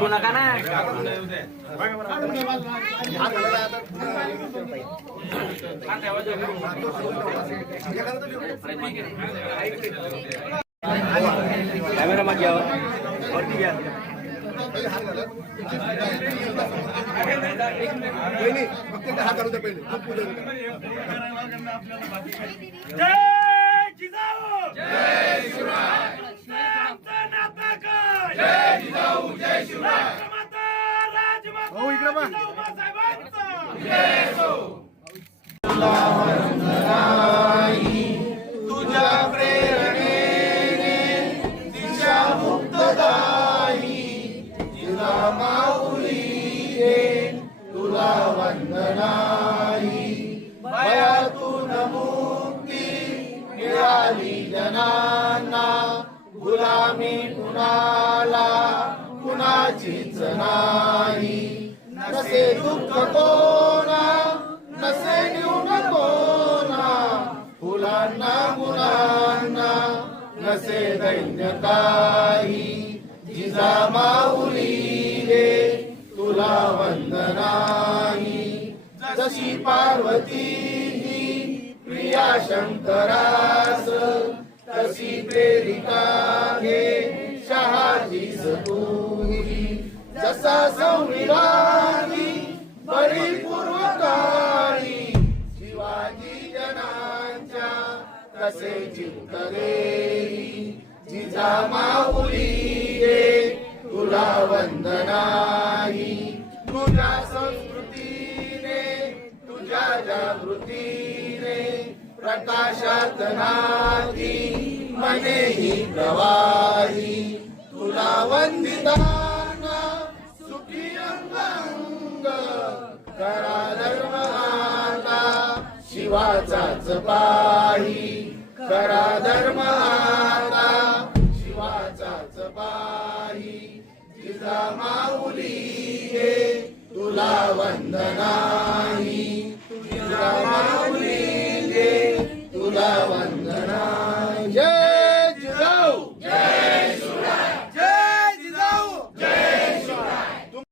उडू नका ना. कॅमेरा मागे यावं वरती घ्या. हा करू दे पहिले. जय जिजाऊ जय शिवराय. आमचा नाता काय जय जिजाऊ जय शिवराय. राजमाता राजमाता जिजाऊ साहेबांचा जय हो. तुझ्या प्रेरणेने दिशा मुक्तदायी जिजा माऊली रे तुला वंदनाई. भयातून मुक्ती मिळाली जनांना गुलामी कुणाला कुणाचीच नाही. नसे दुःख कोणा नसे न्यून कोणा फुलांना मुलांना नसे दैन्य काही. जिजा माऊली रे तुला वंदनाई. जशी पार्वती ही प्रिया शंकरास तशी प्रेरिका घे शहाजीस तूही. जसा संविधानी बळी पूर्वकाळी शिवाजी जनांच्या तसे चिंतले. जिजा माऊली रे तुला वंदनाई. तुझ्या संस्कृतीने तुझ्या जागृतीने प्रकाशात नाती मने ही प्रवाही. तुला वंदिताना सुखी अंग करा धर्म आता शिवाचाच पाही. करा धर्म आता शिवाचाच पाही. जिजा माऊली रे तुला वंदना.